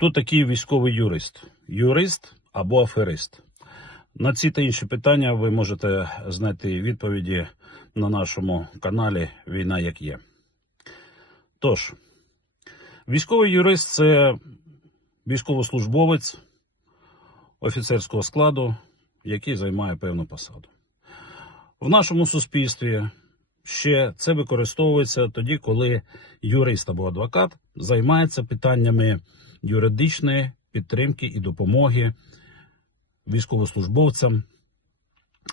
Хто такий військовий юрист? Юрист або аферист? На ці та інші питання ви можете знайти відповіді на нашому каналі Війна як є. Тож, військовий юрист це військовослужбовець офіцерського складу, який займає певну посаду. В нашому суспільстві ще це використовується тоді, коли юрист або адвокат займається питаннями юридичної підтримки і допомоги військовослужбовцям,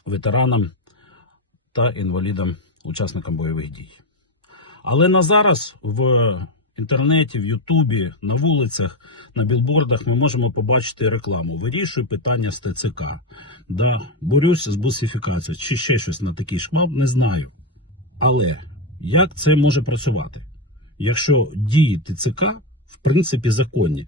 ветеранам та інвалідам, учасникам бойових дій. Але на зараз в інтернеті, в Ютубі, на вулицях, на білбордах ми можемо побачити рекламу. Вирішую питання з ТЦК. Да, борюсь з бусифікацією чи ще щось на такий шмаб, не знаю. Але як це може працювати? Якщо дії ТЦК в принципі законні,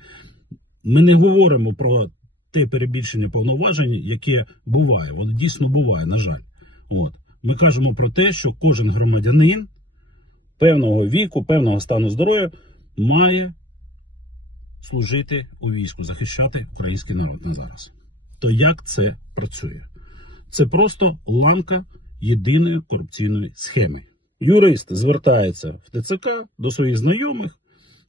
ми не говоримо про те перебільшення повноважень, яке буває. Воно дійсно буває, на жаль. От. Ми кажемо про те, що кожен громадянин певного віку, певного стану здоров'я має служити у війську, захищати український народ на зараз. То як це працює? Це просто ламка єдиної корупційної схеми. Юрист звертається в ТЦК до своїх знайомих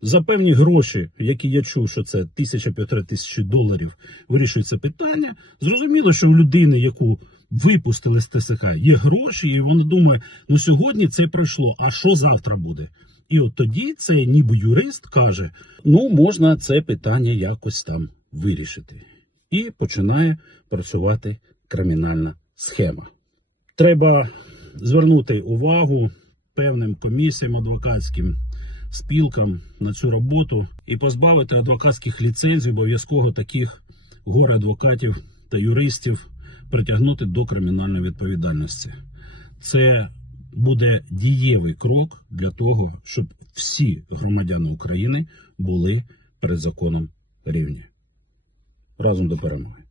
за певні гроші, які я чув, що це тисяча півтори тисячі доларів, вирішується питання. Зрозуміло, що в людини, яку випустили з ТСК, є гроші, і вона думає, ну сьогодні це пройшло, а що завтра буде? І от тоді цей ніби юрист каже: ну, можна це питання якось там вирішити. І починає працювати кримінальна схема. Треба звернути увагу певним комісіям адвокатським, спілкам на цю роботу і позбавити адвокатських ліцензій обов'язково таких горе адвокатів та юристів притягнути до кримінальної відповідальності. Це буде дієвий крок для того, щоб всі громадяни України були перед законом рівні. Разом до перемоги.